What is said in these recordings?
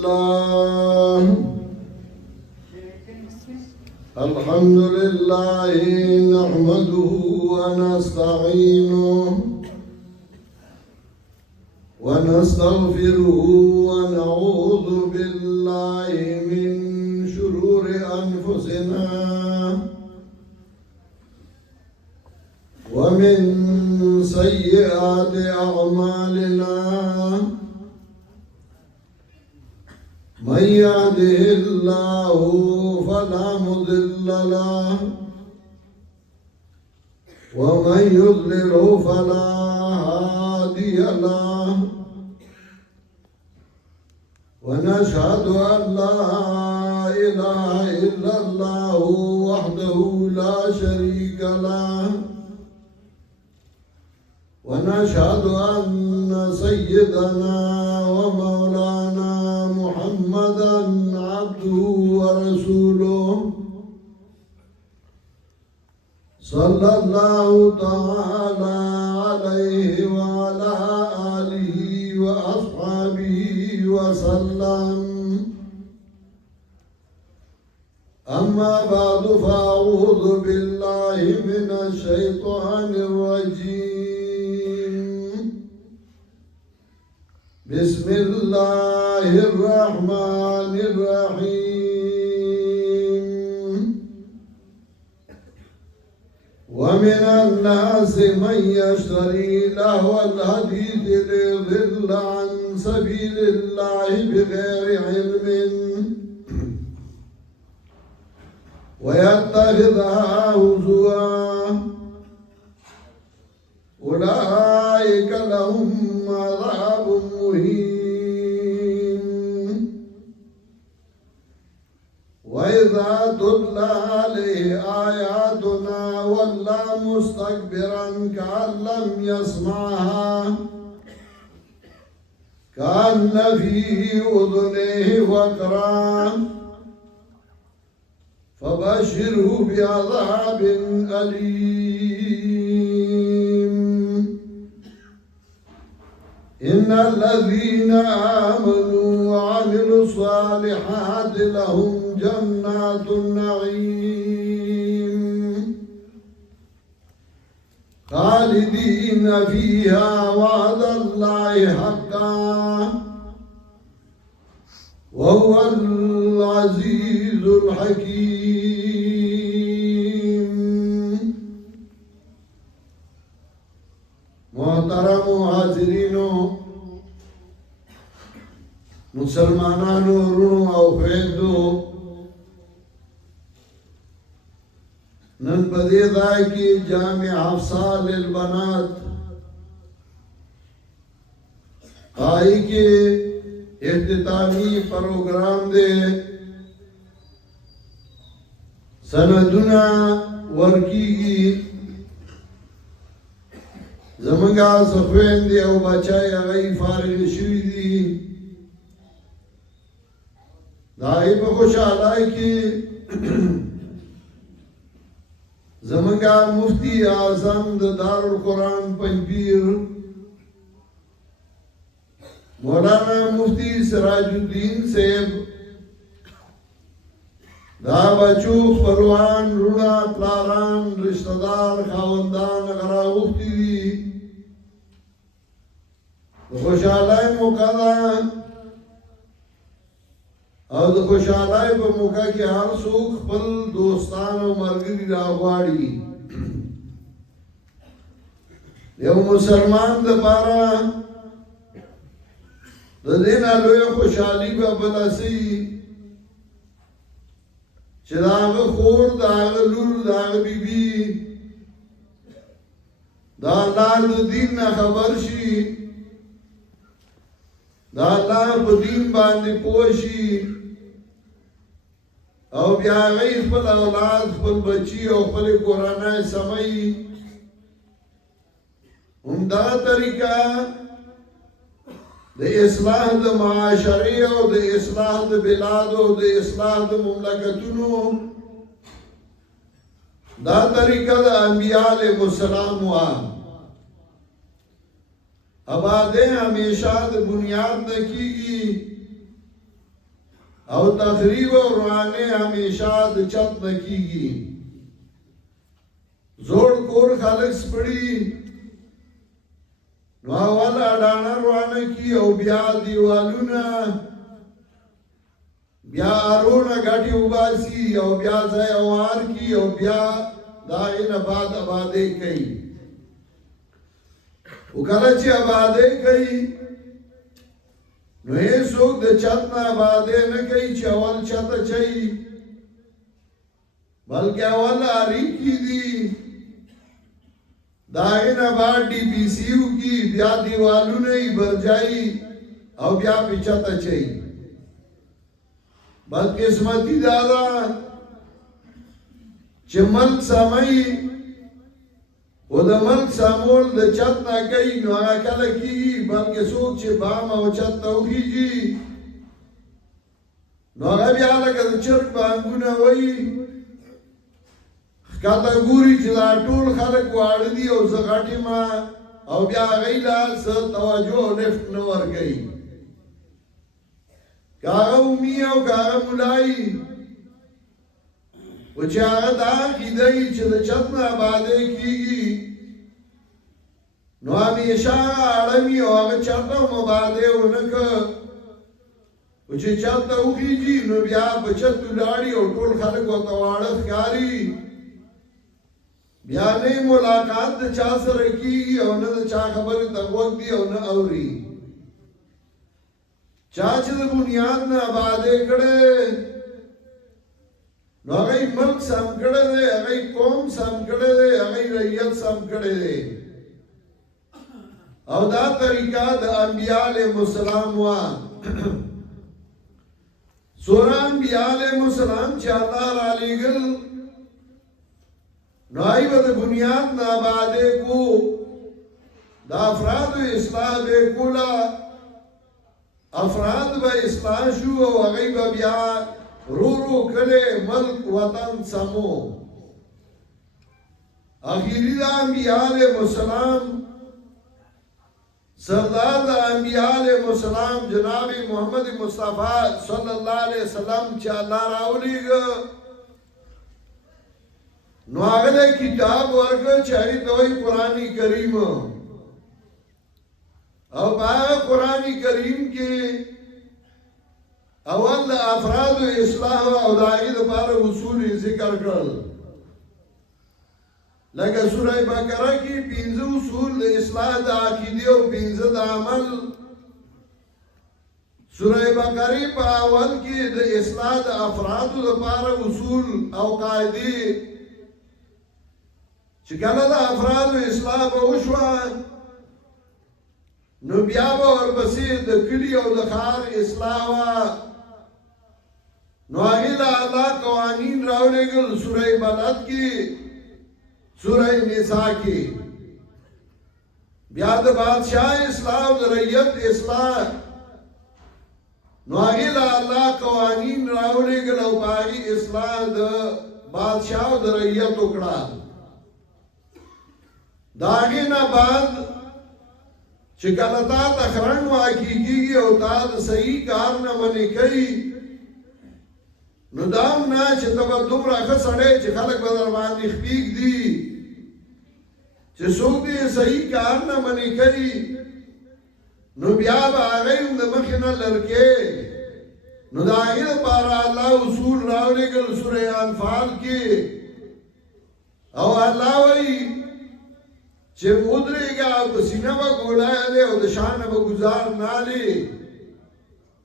الله الحمد لله نحمده ونستعينه ونستغفره ونعوذ بالله من شرور أنفسنا ومن سيئات أعمالنا من يهده الله فلا مضل له ومن يضلل فلا هادي له ونشهد أن لا إله إلا الله وحده لا شريك له ونشهد أن سيدنا ومولانا محمدا عبده ورسوله صلى الله تعالى عليه وعلى آله وأصحابه وسلم أما بعد فأعوذ بالله من الشيطان الرجيم بسم الله الرحمن الرحيم ومن الناس من يشتري لهو الحديث ليضل عن سبيل الله بغير علم ويتخذها هزوا أولئك لهم عذاب مهين وإذا تتلى عليه آياتنا ولى مستكبرا كأن لم يسمعها كأن في أذنيه وقرا فبشره بعذاب أليم إن الذين آمنوا وعملوا الصالحات لهم جنات النعيم خالدين فيها وعد الله حقا وهو العزيز الحكيم محترم حاضرینو مسلمانانو ورونو او خویندو نن په دې ځای کې جامع حفصه للبنات پای کې اختتامی پروگرام دے سندونا ورکیگی زمانگا سخوین دے او بچائی اغائی فارغ شوی دی دائی پا خوش آلائی کی زمانگا مفتی اعظم دار القرآن پنجبیر مولانا مفتی سراج الدین صاحب دا بچو خپلوان رونا پلاران رشتدار خاوندان غرا وختی دی خوشحالائی موقع دا او دا خوشحالائی پا موقع کی هر سوک خپل دوستان و مرگری راغواری یو مسلمان دا پارا د دین الوی خوشحالی به بلسی چې دا هغه خور دا هغه لور دا هغه بیبي دا الله د دین نه خبر شي دا الله په دین باندې پوه شي او بیا هغه خپل اولاد خپل بچي او خپل کورنۍ سموي همدا طریقه د اصلاح د معاشري او د اصلاح د بلاد او د اصلاح د مملکتونو دا طریقه د انبیاء علیہ السلام وا آبادیں ہمیشہ د بنیاد نہ کیگی او تخریب او روانه همیشه د چت نه کیږي زوړ کور خلک سپړي نو اول اډانه روانه کی او بیا دیوالونه بیا ارونه غټي وباسي او بیا ځای اوار کی او بیا داینه بعد آبادی کوي وکړه چې آبادی کوي نو یې څوک د چت نه آبادی نه کوي چې اول چت چي بلکې اول اړي کی دي داینه بعد ډي پی سی یو کی بیا دیوالونه یې برجای او بیا پچتا چي بدقسمتی دادا چې ملک سامي او د ملک سامول د چت نه کوي نو هغه کله کیږي بلکې څوک چې بام او چت ته وخیږي نو هغه بیا لکه د چرګ بانګونه وایي ښکته ګوري چې دا ټول خلک واړه دي او زه غټ یم او بیا هغوی له څه توجه او لفټ نه ورکوي که هغه اومي او که هغه ملایي و چې هغه دا عقیده وي چې د چت نه آبادی کېږي نو همیشه هغه اړه وي او هغه چاته هم آبادی ونه که و چې چت ته وخېږي نو بیا په چت ولاړي او ټول خلک ورته واړه ښکاري بیا نه ملاقات د چا سره کېږي او نه د چا خبرې ته غوږ دي او نه اوري چا چې د بنیاد نه آبادی کړی نو هغوی ملک سم کړی دی هغوی قوم سم کړی دی هغوی رعیت سم کړی دی او دا طریقه د انبیاء علیهم السلام وه څومره انبیاء علیهم السلام چې الله رالیږل نو هغوی به د بنیاد نه آبادی کو د افرادو اصلاح به کوله افراد به اصلاح شو او هغوی به بیا رو رو کلی ملک وطن سمو اخیری دا انبیاء علیہ السلام سردار دا انبیاء علیہ السلام جناب محمد مصطفیٰ صلی اللہ علیہ وسلم چا اللہ راولی گا نو آگلے کتاب ورگا چاہی توی قرآن کریم او بایا قرآن کریم کی اول د افراد اصلاح او د هغې دپاره اصول ذکر کړل لکه سوره بقره کې 15 اصول د اصلاح د عقیدې او 15 د عمل سوره بقره په اول کې د اصلاح د افرادو دپاره اصول او قاعدې چې کله د افرادو اصلاح به وشوه نو بیا به ورپسې د کلي او د ښار اصلاح وه نو هغې له الله قوانین راولېږل سوره بلد کې سوره نساء کې بیا د بادشاہ اصلاح او د رعیت اصلاح نو هغې له الله قوانین راولېږل او په هغې اصلاح د بادشاہ او د رعیت وکړه د هغې نه بعد چې کله تا ته خرنډ واقع کېږي او تا د صحیح کار نه منې کوي نو دا هم نه چې ته به دومره ښه سړی چې خلک به در باندې خپېږ دي چې څوک دې صحیح کار نه منې کوي نو بیا به هغوی هم د مخې نه لرکې نو د هغې دپاره الله اصول راولېږل سوره انفال کې او الله وایي چې ودرېږه او په سینه به ګولی دی او د شانه به ګزار نالې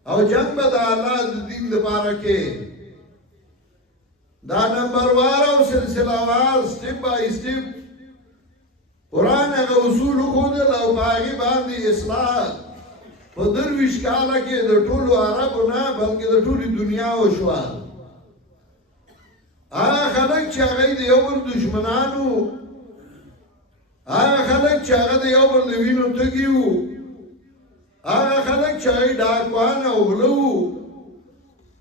او جنگ به د الله د دین دپاره کې دا نمبر وار او سلسله وار سټیپ بای سټیپ قرآن هغه اصول وښودل او په هغې باندې اصلاح په 23 کاله کې د ټولو عربو نه بلکې د ټولې دنیا وشوه هغه خلک چې هغوی د یو بل دشمنانو هغه خلک چې هغه د یو بل د وینو تږي وو هغه خلک چې هغوی ډاکوان او غله وو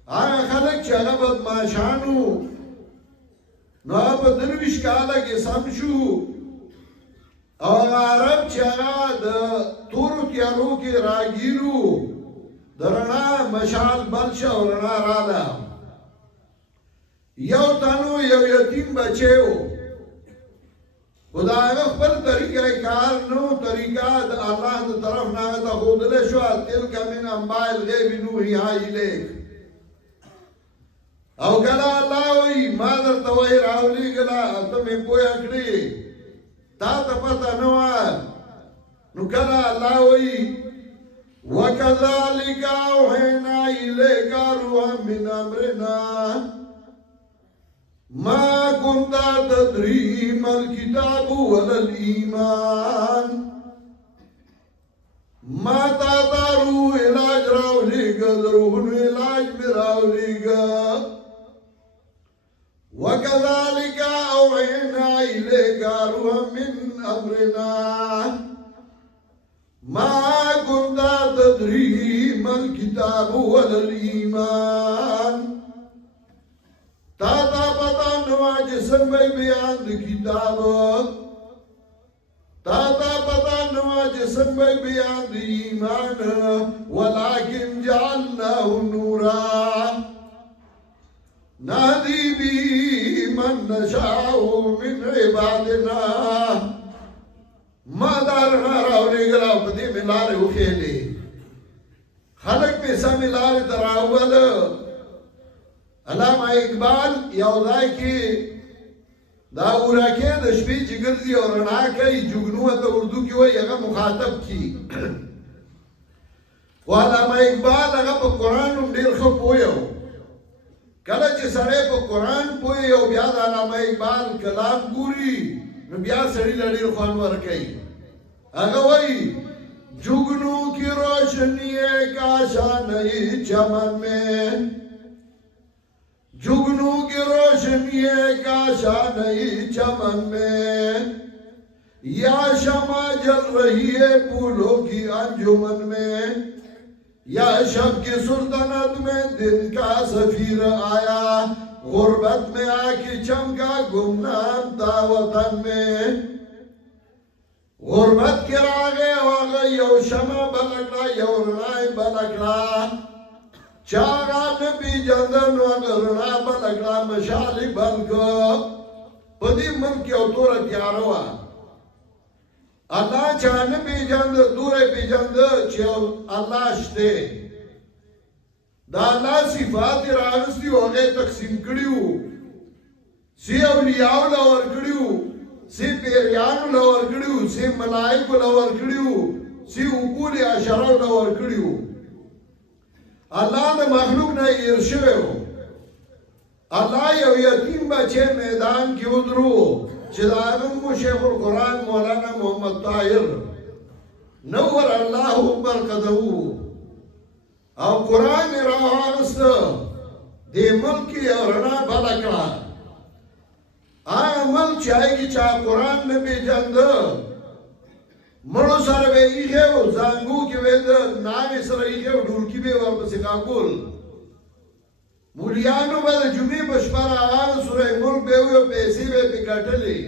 هغه خلک چې هغه بدماشان وو نو هغه په 23 کاله کې سم شو او هغه عرب چې هغه د تورو تیارو کې راګیر وو د رڼا مشال بل شه او رڼا راله. یو تنو یو یتیم بچی و، خو د هغه خپل طریقه کار نو، طریقه د الله د طرف نه هغه ته ښودلی شوه. تلک من انباء الغیب نوحیها الیک. او کله الله وایي ما درته وحی راولېږله او ته مې پویه کړې، تا ته پته نه وه. نو کله الله وایي وکذلک اوحینا الیک روحا من امرنا ما كنت تدري ما الكتاب ولا الإيمان ما تدارو علاج راوليگا دروغن علاج براوليگا وكذلك أوحينا إليك روحا من أمرنا ما كنت تدري ما الكتاب ولا الإيمان تا تا پتا نوا جسم بھئی بیان دی کتاب، تا تا پتا نوا جسم بھئی بیان دی ایمان، ولیکن جعلناه نورا نهدی بی من نشاء من عبادنا. ما دارنا راولی گلا پدی ملارے اخیلے خلق میں سا ملارے تراول. علامہ اقبال یو ځای کې دا ورکه د شپې چې ګرځي او رڼا کوي جګنو ته اردو کې وایي هغه مخاطب کی. خو علامہ اقبال هغه په قرآن هم ډېر ښه پوه و. کله چې سړی په قرآن پوه او بیا د علامہ اقبال کلام ګوري نو بیا سړي له ډېر خوند ورکوي. هغه وایي جگنو کی روشنی کاشا نہیں چمن میں जुगनू की रोशनी का शानई चमन में या शमा जल रही है फूलों की अंजुमन में या शब की सुल्तानत में दिन का सफीर आया गुर्बत में आके चमका गुमनाम था वतन में गुर्बत के रागे वागे यो शमा बलकड़ा यो रनाई बलकड़ा चागा नबी जंदन वगरना बलगड़ा मशाली बलको पदी मन के तोरा त्यारवा. अल्लाह चान भी जंद दूरे भी जंद चो अल्लाह शते दा अल्लाह सिफात रागस्ती होगे तकसीम कड़ियो सी औलियाओ लवर कड़ियो सी पेरियान लवर कड़ियो सी मलाइको लवर कड़ियो सी उकूल अशरा लवर कड़ियो. الله د مخلوق نه هیر شوی و. الله یو یتیم بچی میدان کې ودرو چې د هغه مو شیخ القرآن مولانا محمد طاهر نور الله برکته او قرآن یې راواغسته دې ملک یې رڼا بله کړه. هغه ملک چې هغې کې چا قرآن نه پېژانده مړو سره به ایښی و زانګو کې به د ناوې سره ایښی و ډولکي به یې ورپسې کاکول. مولیانو به د جمعې په شپه راغله سوره ملک به یې ویل پیسې به یې پې ګټلې.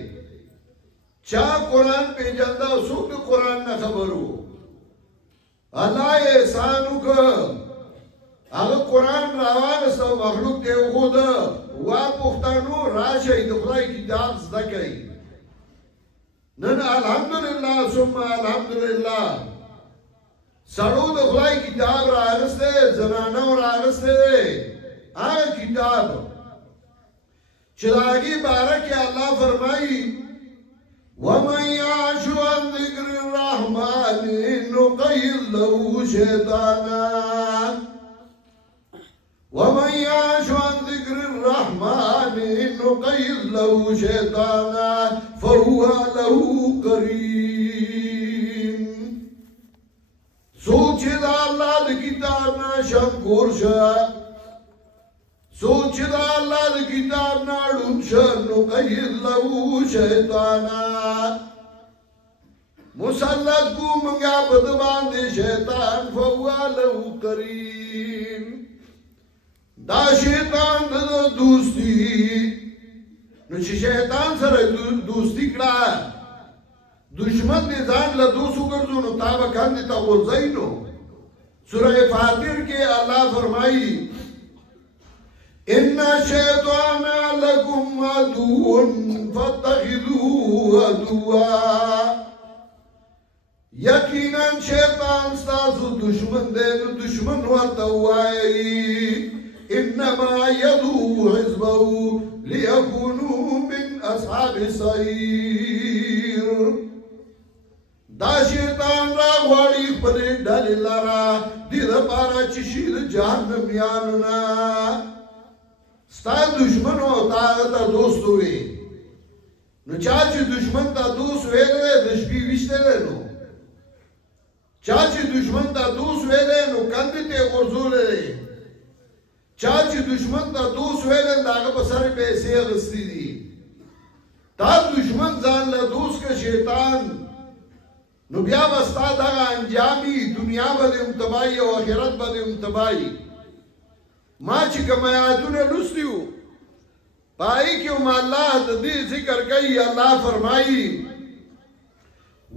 چا قرآن پېژانده او څوک د قرآن نه خبر و. الله یې احسان وکړ هغه قرآن راواغسته او مخلوق ته یې وښوده وا پښتانو راشئ د خدای کتاب زده کړئ. نن الحمدلله ثم الحمدلله سړو د خدای کتاب راغسته زنانو راغسته هغه کتاب چې د هغې باره کې الله فرمایي ومن یعش عن ذکر الرحمن نقید له شیطانا ومن يعش عن ذكر الرحمن نقيض له شيطانا فهو له قرين. سوچ دا اللہ دا کتاب نا شکور شا سوچ دا اللہ دا کتاب نا ڈون شا نقيض له شيطانا مسلط کو منگا بدبان دے شیطان فهو له قرين. دا شیطان د دوستی نو چې شیطان سره دوستی کړه دشمن دې ځان له دوست وګرځو نو تا به کاندې ته غورځوي. نو سورہ فاطر کے اللہ فرمائی ان الشیطان لکم عدو فاتخذوه عدوا یقینا شیطان ستاسو دشمن دے نو دشمن ورته وایي انما يدعو حزبه ليكونوا من اصحاب السعير دا شیطان را غواړي خپل ډلې لرا دې لپاره چې شي د جهنميانو نه ستا دشمن او تا ته دوست وي نو چا چې دشمن ته دوست ویلې د شپې وشته نو چا چې دشمن ته دوست ویلې نو کندې ته ورزولې چا چې دشمن ته دوست ویلې داغه په سر پیسې غستی دي تا دشمن ځان له دوست کې شیطان نو بیا بستا دغه انجامي دنیا باندې متبای او آخرت باندې متبای ما چې کوم آیاتونه لوستیو پای کې ما الله د دې ذکر کوي الله فرمایي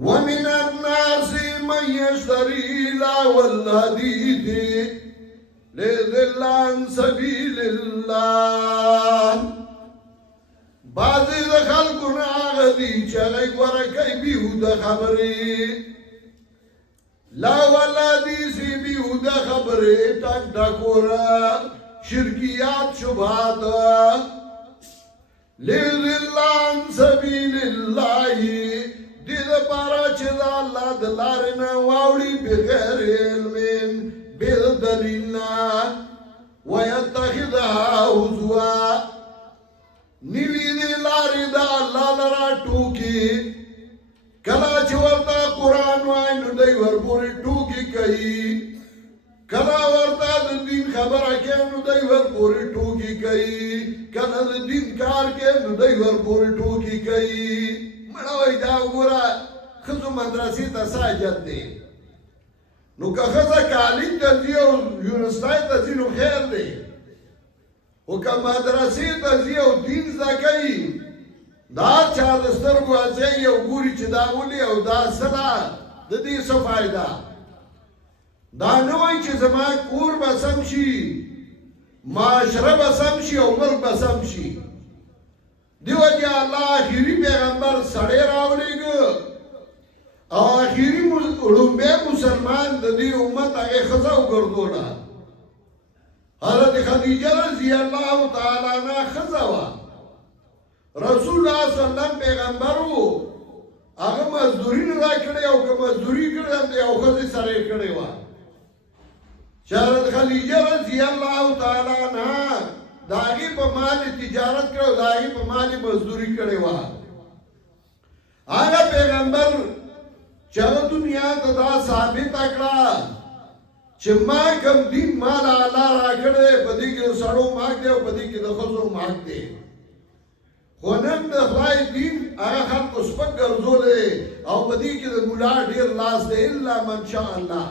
ومن الناس من يشتري لهو الحديث ليضل عن سبيل الله بعضی د خلکو نه هغه دي چې هغه غوره کوي بیهوده خبرې لهو الحديث بیهوده خبرې ټک ټکوره شرکیات شبهات ليضل عن سبيل الله دې دپاره چې د الله د لارې نه واوړي بغیر علم بغیر دلیل نه ويتخذها هزوا نیوی دې لارې د الله لرا ټوکې کله چې ورته قرآن وایي نو دوی ورپورې ټوکې کوي کله ورته د دین خبره کوي نو دوی ورپورې ټوکې کوي کله د دین کار کوي نو دوی ورپورې ټوکې کوي مړه وایي دا وګوره ښځو مدرسې ته څه حاجت دی نو که ښځه کالج ته ځي او یونیورسټۍ ته ځي نو خیر دی خو که مدرسې ته ځي او دین زده کوي دا چا د سترګو اڅوي او ګوري چې دا ولي او دا څه ده د دې څه فایده دا نه وایي چې زما کور به سم شي معاشره به سم شي او ملک به سم شي دیو چې الله آخري پیغمبر سړی راولېږه او آخري لومبی مسلمان د دې امت هغې ښځه وګرځوله حضرت خدیجه رضی الله تعالی عنها ښځه وه رسول الله صلی الله علیه وسلم پیغمبر و هغه مزدوري نه دا کړې او که مزدوري کړې هم د یو ښځې سره یې کړې وه چې حضرت خدیجه رضی الله تعالی عنها د هغې په مال تجارت کړی او د هغې په مال مزدوري کړې وه هغه پیغمبر چې هغه دنیا ته دا ثابته کړه چې ما کوم دین مال الله راکړی په دې کې د سړو ماک دی او په دې کې د ښځو ماک دی خو نن د خدای دین هغه خلکو سپک ګرځولی او په دې کې د ملا ډېر لاس دی الا من شاء الله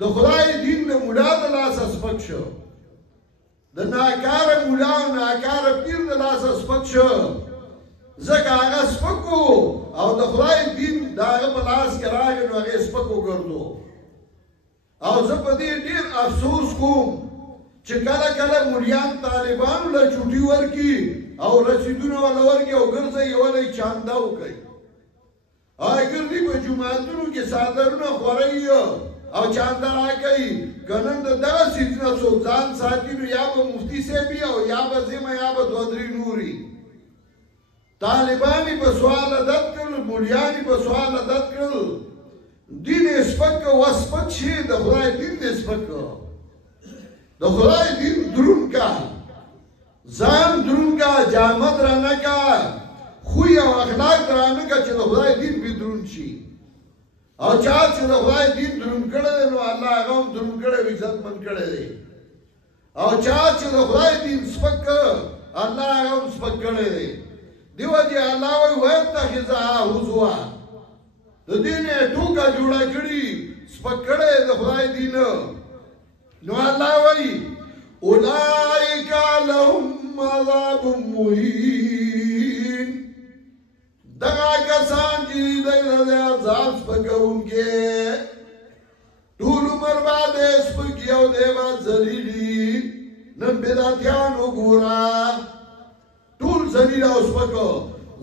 د خدای دین د ملا د لاسه سپک شو د ناکاره ملا او ناکاره پیر د لاسه سپک شو ځکه هغه سپک او د خدای دین د هغه په لاس کې راغی نو هغې سپک وګرځو او زه په دې ډېر افسوس کوم چې کله کله مولیان طالبانو له چوټي ورکي او رسیدونه وله ورکي او ګرځوي یوله یې چانده وکوي هغه ګرځي په جوماتونو کې څادرونه خوروي او چانده راکوي که نن د دغه څیزونه څوک ځان ساتي نو یا به مفتي صاحب او یا به زما یا به دوه درې نوري طالبان یې په سوال عادت کړل مولیان یې په سوال عادت کړل دین یې سپک که وسپک شي د خدای دین دې سپک د خدای دین دروند کا ځان دروند کا جامه درانه کا خوی او اخلاق درانه کا چې د خدای دین به دروند شي او چا چې د خدای دین دروند کړی دی نو الله هغه هم دروند کړی وي عزتمند کړی دی او چا چې د خدای دین سپک الله هغه هم سپک کړی دی دیو چې الله وایي ویتخذها هزوا د دې نه ټوکه جوړه کړي سپک کړی د خدای دین نو الله وایي اولئک لهم عذاب مهین دغه کسان چې دوی د عذاب سپکوونکي ټول نن بدعتیانو ګورا ټول ذلیل او سپکو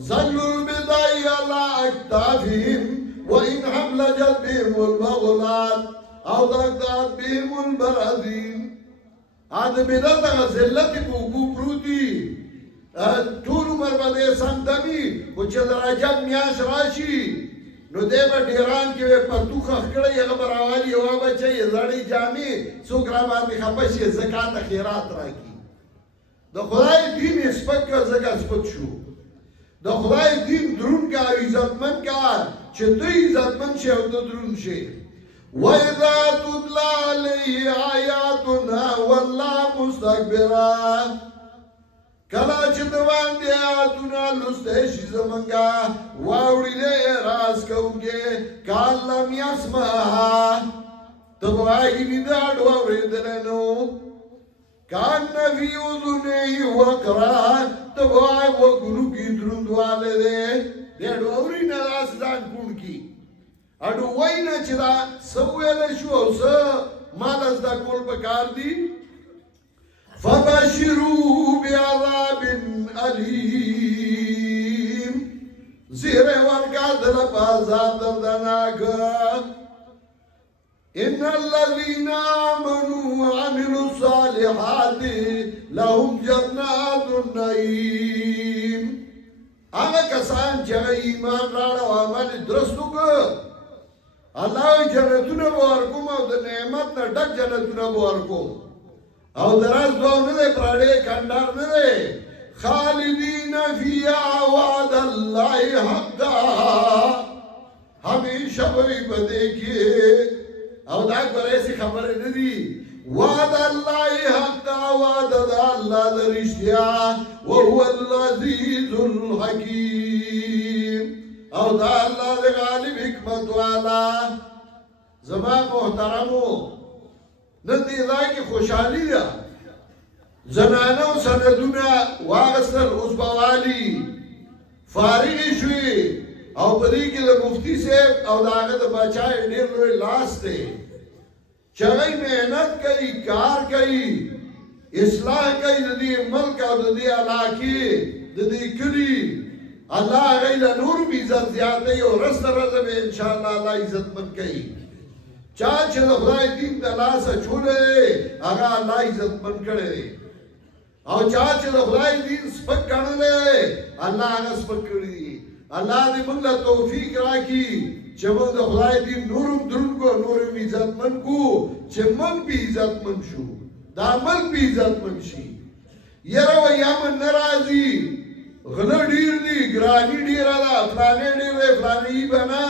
ظلوا البدائی على اکتافهم وإن حملجت بهم المغلات او دقدات بهم البرازین آده بدعت اگا ذلت پوکو پروتی ټول عمر باندې سمدمي او چې درجات میاش راشي نو دې په ډیران کې پرتوخ کړه یغه براوالي یو بچي زړی جامي څوک را باندې خپشي زکات خیرات راکي د خدای دین سپک زکات سپک شو د خدای دین درون کا عزتمن کا چې ته عزتمن شې او ته درون شې وَإِذَا تُتْلَى عَلَيْهِ آيَاتُنَا وَلَّى مُسْتَكْبِرًا کلا چې دوان دی آیاتونه لسته شي زمونږه واوړي راز کوونکې کال لم یسمعها ته وایي مې دا اډو اورېدلی نو کان فی اذنیه وقرا ته وایي وګونو کې دروندوالی دی دې اډو اوري نه لاس ځان کوڼ کي اډو وایي نه چې دا څه ویلی شو او څه مال زده کول پکار دي فبشروه بعذاب علیم زیر ورکا دل عذاب دردناک ان الذين آمنوا وعملوا الصالحات لهم جنات النعیم هغه کسان چې ایمان راړ او عمل درست وکړ الله جنتونه ورکوم او د نعمت نه ډک جنتونه ورکوم او دراز دوه نه دی پراړې کندار نه دی خالدین فیها وعد الله حقا همیشه وي په دې کې او دا ګورې څه خبره نه دي وعد الله حقا وعد الله د رښتیا وهو العزیز الحکیم او دا الله د غالب حکمت والا زما محترمو نن دې ځای کې خوشحالي ده زنانو سندونه واغستل اوس بوالي فارغ شوي او په دې کې د مفتی صاحب او د هغه د بچای ډېر لوی لاس دی چې هغه محنت کوي کار کوي اصلاح کوي د دې ملک او د دې علاقې د دې کلي الله هغه له نور به عزت زیاتوي او رسته ورځ به انشاءالله الله عزتمن کوي چا چې د خدای دین د لاسه چولې هغه الله عزتمن کړی او چا چې د خدای دین سپک کړی الله هغه سپک کړی الله دې موږ له توفیق راکړي چې موږ د خدای دین نورم درون کو نورم عزتمن کو چې موږ به عزتمن شو دا ملک به عزتمن شي یره و یمن ناراضي غله ډیر دي ګرانی ډیر ده فلانه ډیر فلانه بنا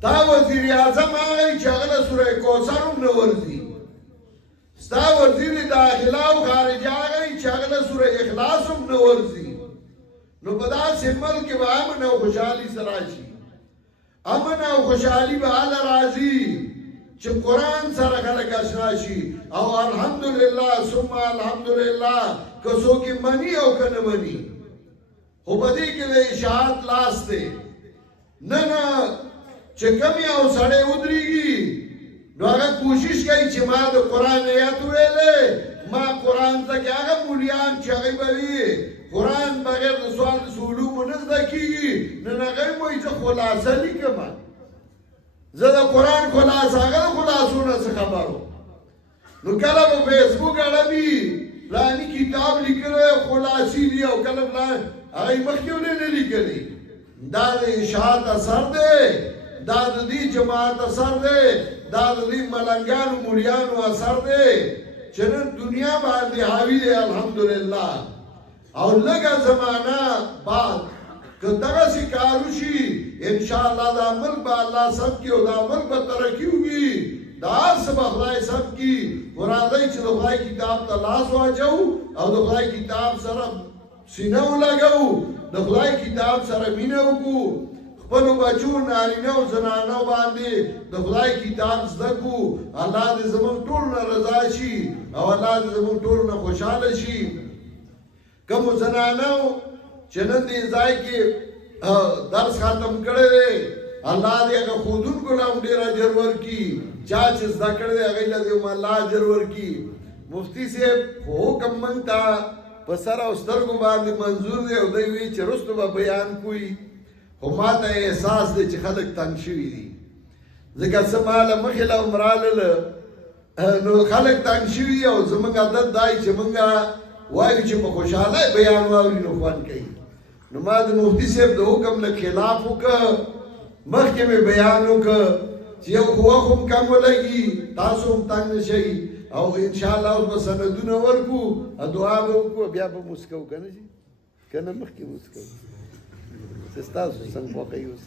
تا وزیر اعظم هغه چې هغه سوره کوثر هم نه ورځي ستا وزیر داخله او خارجه هغه چې هغه سوره اخلاص هم نه ورځي نو په داسې ملک کې به امن او خوشحالي سره شي امن او خوشحالي به هله راځي چې قرآن سره خلک اشنا شي او الحمدلله ثم الحمدلله که څوک مني او که نه مني خو په دې کې د اشاعت لاس دی نه چې کمی او سړی ودرېږي نو هغه کوشش کوي چې ما د قرآن آیات ویلې ما قرآن زده کړي هغه مولیان چې هغوی به وي قرآن بغیر د سوال د علومو نه زده کېږي نن هغوی به وایي زه خلاصه لیکم زه د قرآن خلاصه هغه د خلاصو نه څه خبر نو کله به فیسبوک اړوي فلاني کتاب لیکلی خلاصي دي او کله فلان هغوی مخکې ولې نه لیکلي دا د اشاعت اثر دی دا د دې جماعت اثر دی دا د دې ملنګانو مولیانو اثر دی چې نن دنیا باندې حاوی دی الحمدلله او لږه زمانہ بعد که دغسې کار وشي انشاءالله دا ملک به الله سم کړي او دا ملک به ترقي وکړي دا هر څه به خدای سم کړي راځئ چې د خدای کتاب ته لاس واچوو او د خدای کتاب سره سینه ولګوو د خدای کتاب سره مینه وکړو خپلو بچو نارینه او زنانو باندې د خدای کتاب زده کړو الله دې زموږ ټول نه رضا شي او الله دې زموږ ټول نه خوشحاله شي کومو زنانو چې نن دې ځای کې درس ختم کړی دی الله دې هغه ښودونکو له هم ډېر اجر ورکړي چا چې زده کړی دی هغوی له دې هم الله اجر ورکړي مفتی صاحب حکم منگ تا پسر او سترگو باندې منظور دی او دی وی چې رستو به بیان کوي خو ما ته احساس دی چې خلک تنگ شوي دي ځکه څه ماله مخې له عمراله نو خلک تنگ شوي او زموږ عادت دی چې موږ وایو چې په خوشحالۍ بیان واوري نو خوند کوي نو ما د مفتی صاحب د حکم له خلاف وکړه مخکې مې بیان وکړه چې یو خو وخت هم کم ولګي تاسو هم تنګ نه شئ او انشاءالله اوس به سندونه ورکو دعا به وکړو بیا به موس کوو که نه شي که نه مخکې موس کوو ستاسو څنګه خوښوي اوس